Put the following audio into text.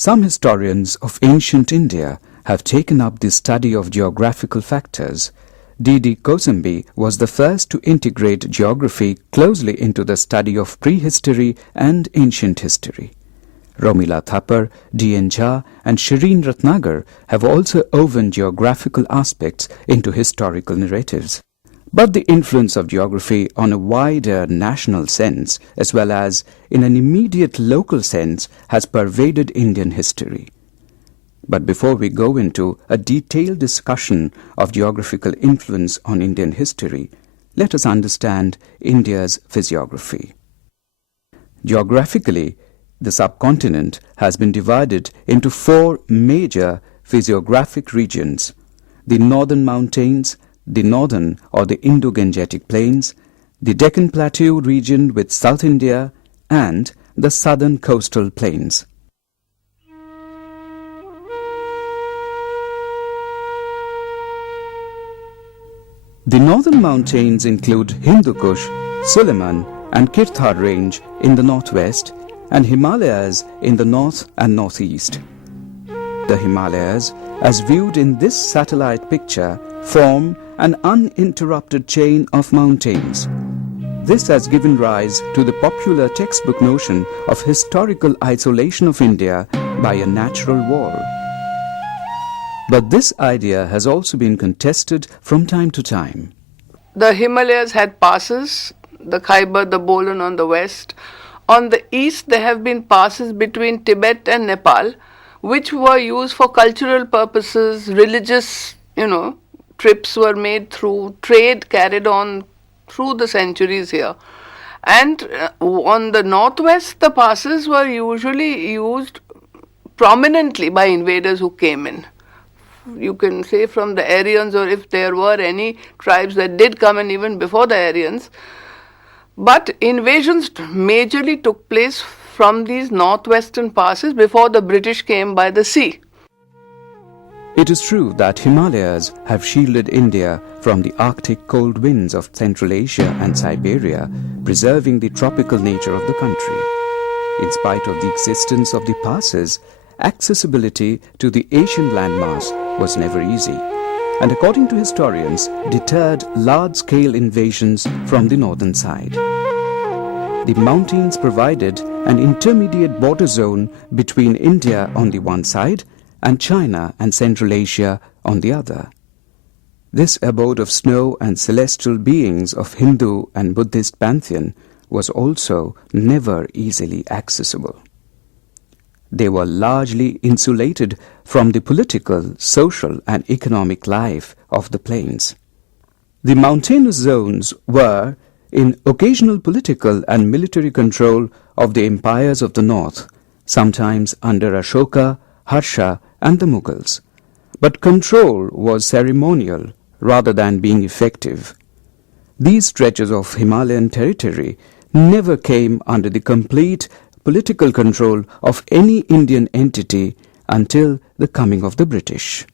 Some historians of ancient India have taken up the study of geographical factors. D.D. Kosambi was the first to integrate geography closely into the study of prehistory and ancient history. Romila Thapar, D.N. Jha and Shireen Ratnagar have also woven geographical aspects into historical narratives. But the influence of geography on a wider national sense, as well as in an immediate local sense, has pervaded Indian history. But before we go into a detailed discussion of geographical influence on Indian history, let us understand India's physiography. Geographically, the subcontinent has been divided into four major physiographic regions: the northern mountains, the northern or the Indo-Gangetic plains, the Deccan Plateau region with South India, and the southern coastal plains. The northern mountains include Hindu Kush, Suleiman and Kirthar range in the northwest and Himalayas in the north and northeast. The Himalayas, as viewed in this satellite picture, form an uninterrupted chain of mountains. This has given rise to the popular textbook notion of historical isolation of India by a natural wall. But this idea has also been contested from time to time. The Himalayas had passes, the Khyber, the Bolan on the west. On the east, there have been passes between Tibet and Nepal, which were used for cultural purposes, religious, trips were made through, trade carried on through the centuries here. And on the northwest, the passes were usually used prominently by invaders who came in. You can say from the Aryans, or if there were any tribes that did come in even before the Aryans. But invasions majorly took place from these northwestern passes before the British came by the sea. It is true that Himalayas have shielded India from the Arctic cold winds of Central Asia and Siberia, preserving the tropical nature of the country. In spite of the existence of the passes, accessibility to the Asian landmass was never easy, and according to historians, deterred large-scale invasions from the northern side. The mountains provided an intermediate border zone between India on the one side and China and Central Asia on the other. This abode of snow and celestial beings of Hindu and Buddhist pantheon was also never easily accessible. They were largely insulated from the political, social and economic life of the plains. The mountainous zones were in occasional political and military control of the empires of the north, sometimes under Ashoka, Harsha and the Mughals. But control was ceremonial rather than being effective. These stretches of Himalayan territory never came under the complete political control of any Indian entity until the coming of the British.